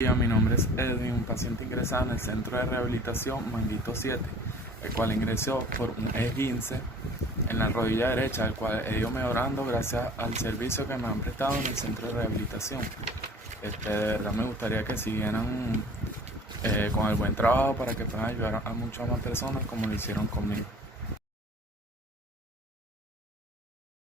Mi nombre es Edwin, un paciente ingresado en el centro de rehabilitación Manguito 7, el cual ingresó por un esguince en la rodilla derecha, el cual he ido mejorando gracias al servicio que me han prestado en el centro de rehabilitación. De verdad me gustaría que siguieran con el buen trabajo para que puedan ayudar a muchas más personas como lo hicieron conmigo.